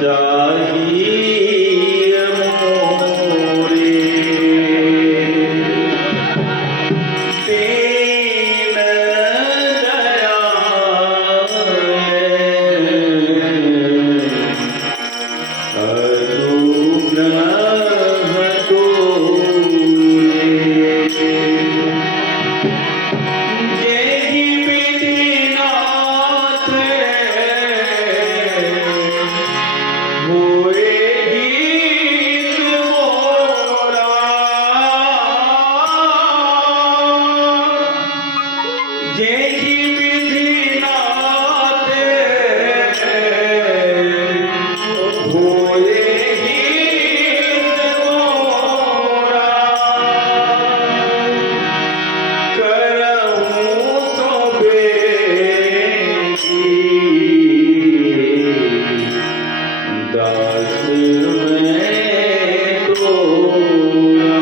चाहिए मोरे दीन दयाल अनुग्रह तोरे जेहि विधिनाथ होए गीत मोरा जेहि विधिनाथ होए गीत मोरा करहूँ सो बेगी दास मैं तोरा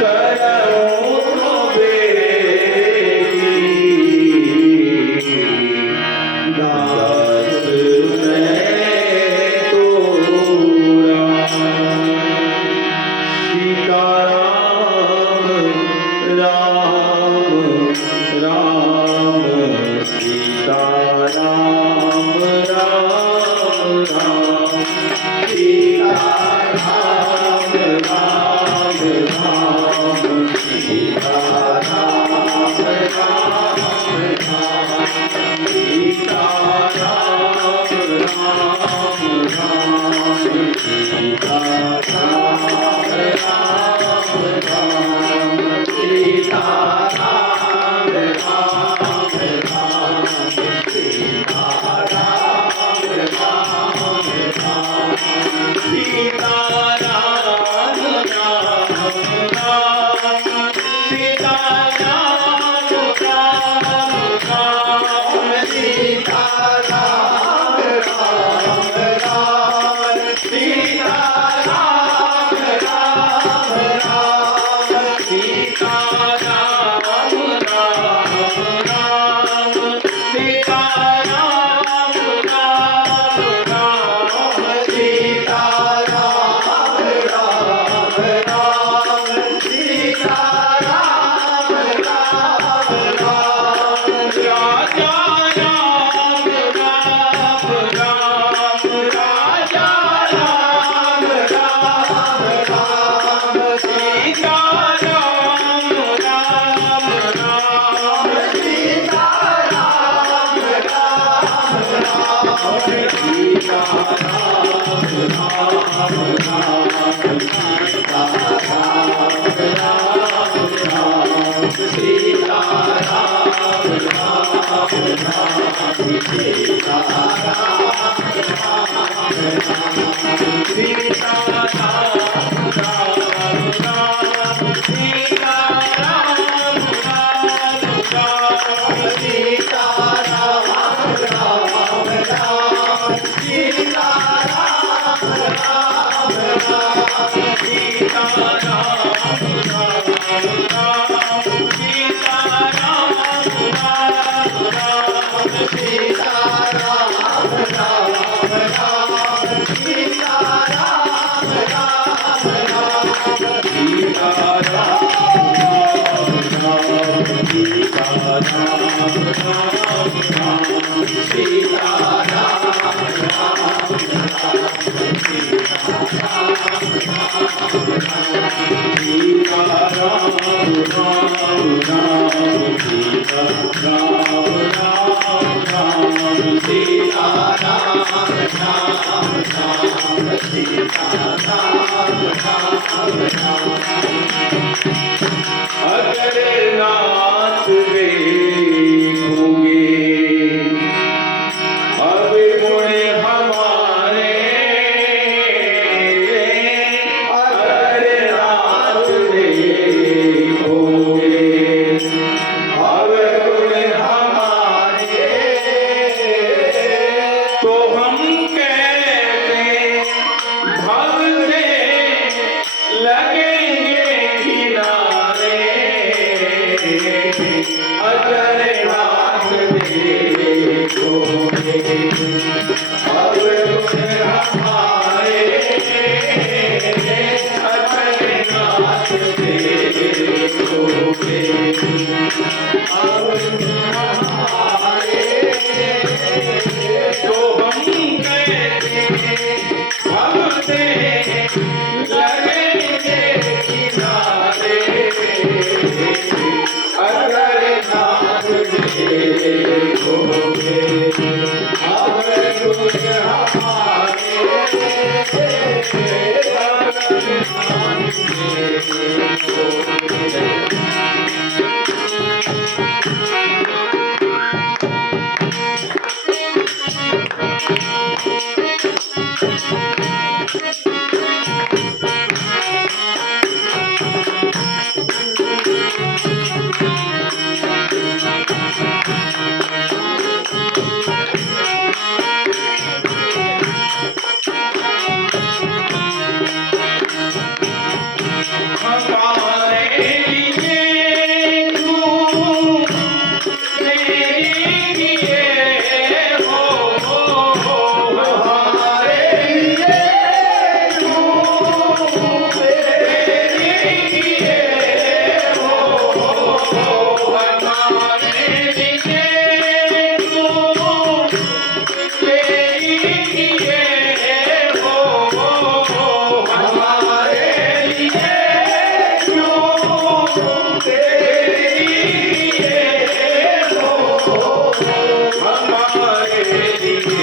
करहूँ सो बेगी दास मैं तोरा सीताराम राम राम सीताराम राम राम सीताराम राम राम सीताराम राम राम सीताराम राम राम सीताराम राम राम सीताराम राम राम सीताराम राम राम सीताराम राम राम सीताराम राम राम सीताराम राम राम सीताराम राम राम सीताराम राम राम सीताराम राम राम सीताराम राम राम सीताराम राम राम राजा राम राम राम राजा राम राम राम सीताराम राम राम सीताराम राम राम सीताराम राम राम सीताराम राम अगर नाथ देखोगे अब गुण हमारे, अगर नाथ देखोगे अब गुण हमारे, तो हम कैसे भव से लगेंगे हमारे लिए तू मेरे लिए हो हमारे लिए तू मेरे लिए हो हमारे लिए तू मेरे लिए हो हमारे लिए हमारे लिए